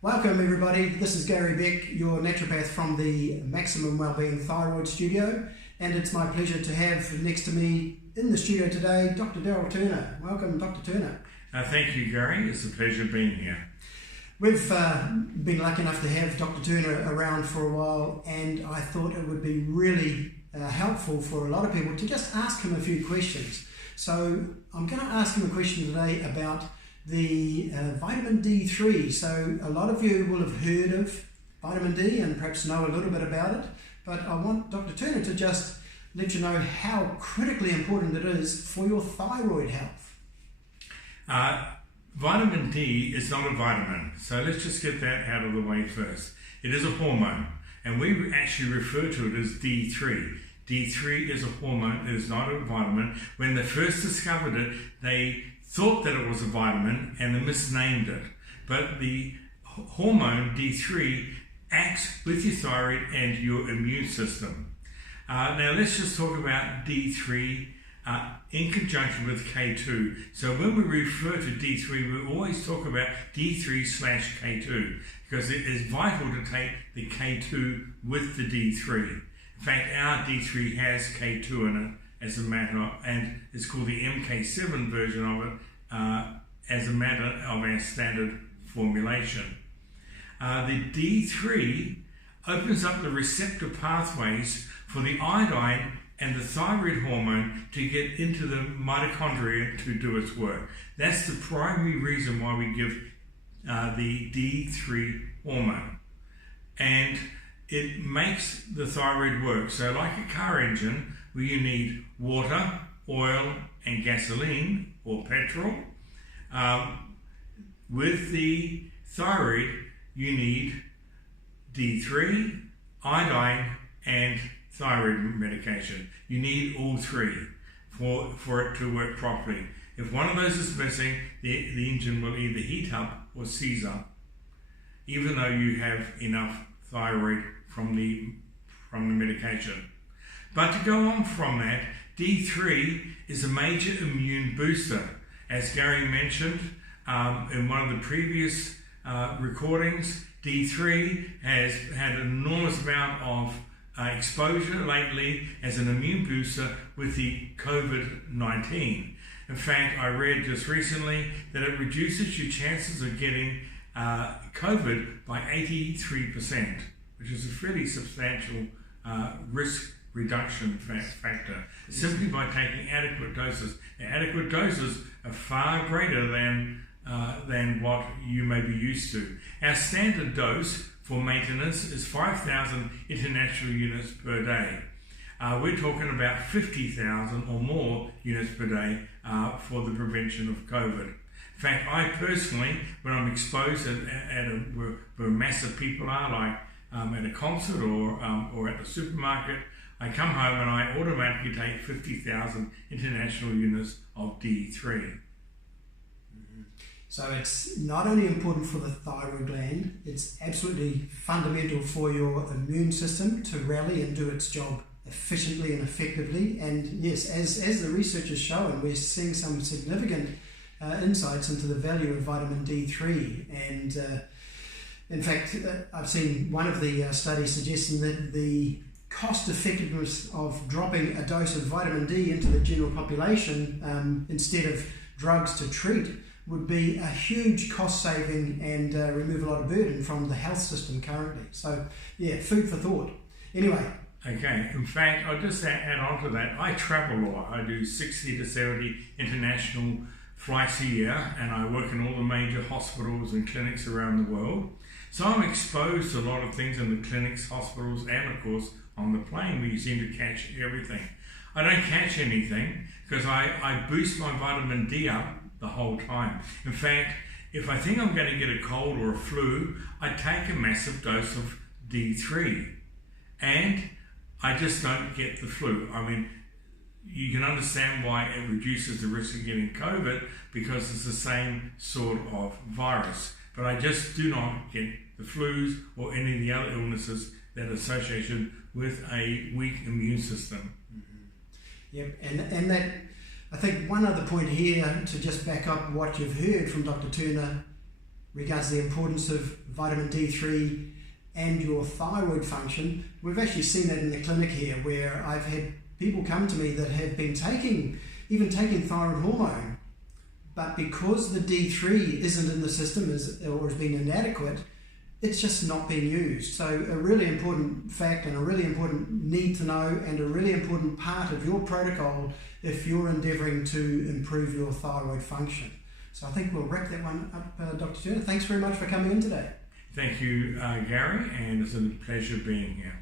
Welcome everybody, this is Gary Beck, your naturopath from the Maximum Wellbeing Thyroid Studio, and it's my pleasure to have next to me in the studio today Dr Daryl Turner. Welcome Dr Turner. Thank you Gary, it's a pleasure being here. We've been lucky enough to have Dr Turner around for a while, and I thought it would be really helpful for a lot of people to just ask him a few questions. So I'm going to ask him a question today about the vitamin D3. So a lot of you will have heard of vitamin D and perhaps know a little bit about it, but I want Dr. Turner to just let you know how critically important it is for your thyroid health. Vitamin D is not a vitamin, so let's just get that out of the way first. It is a hormone, and we actually refer to it as D3. D3 is a hormone, it is not a vitamin. When they first discovered it, they thought that it was a vitamin and they misnamed it. But the hormone D3 acts with your thyroid and your immune system. Now let's just talk about D3 in conjunction with K2. So when we refer to D3, we always talk about D3/K2 because it is vital to take the K2 with the D3. In fact, our D3 has K2 in it as a matter, and it's called the MK7 version of it as a matter of our standard formulation. The D3 opens up the receptor pathways for the iodine and the thyroid hormone to get into the mitochondria to do its work. That's the primary reason why we give the D3 hormone. And it makes the thyroid work. So like a car engine, where you need water, oil, and gasoline, or petrol, with the thyroid, you need D3, iodine, and thyroid medication. You need all three for it to work properly. If one of those is missing, the engine will either heat up or seize up, even though you have enough thyroid from the medication. But to go on from that, D3 is a major immune booster. As Gary mentioned in one of the previous recordings, D3 has had an enormous amount of exposure lately as an immune booster with the COVID-19. In fact, I read just recently that it reduces your chances of getting COVID by 83%, which is a fairly substantial risk reduction factor, simply by taking adequate doses. Now, adequate doses are far greater than what you may be used to. Our standard dose for maintenance is 5,000 international units per day. We're talking about 50,000 or more units per day for the prevention of COVID. In fact, I personally, when I'm exposed where massive people are, like at a concert or at the supermarket, I come home and I automatically take 50,000 international units of D3. So it's not only important for the thyroid gland, it's absolutely fundamental for your immune system to rally and do its job efficiently and effectively. And yes, as the research has shown, we're seeing some significant insights into the value of vitamin D3. And in fact, I've seen one of the studies suggesting that the cost effectiveness of dropping a dose of vitamin D into the general population instead of drugs to treat would be a huge cost saving and remove a lot of burden from the health system currently. So yeah, food for thought. Anyway. Okay, in fact, I'll just add on to that. I travel a lot. I do 60 to 70 international flights a year, and I work in all the major hospitals and clinics around the world. So I'm exposed to a lot of things in the clinics, hospitals, and of course on the plane where you seem to catch everything. I don't catch anything because I boost my vitamin D up the whole time. In fact, if I think I'm going to get a cold or a flu, I take a massive dose of D3 and I just don't get the flu. I mean, you can understand why it reduces the risk of getting COVID because it's the same sort of virus. But I just do not get the flus or any of the other illnesses that are associated with a weak immune system. Mm-hmm. Yep, and that, I think one other point here to just back up what you've heard from Dr. Turner regards to the importance of vitamin D3 and your thyroid function. We've actually seen that in the clinic here, where I've had people come to me that have been taking thyroid hormone, but because the D3 isn't in the system or has been inadequate, it's just not being used. So a really important fact and a really important need to know, and a really important part of your protocol if you're endeavouring to improve your thyroid function. So I think we'll wrap that one up, Dr. Turner. Thanks very much for coming in today. Thank you, Gary, and it's a pleasure being here.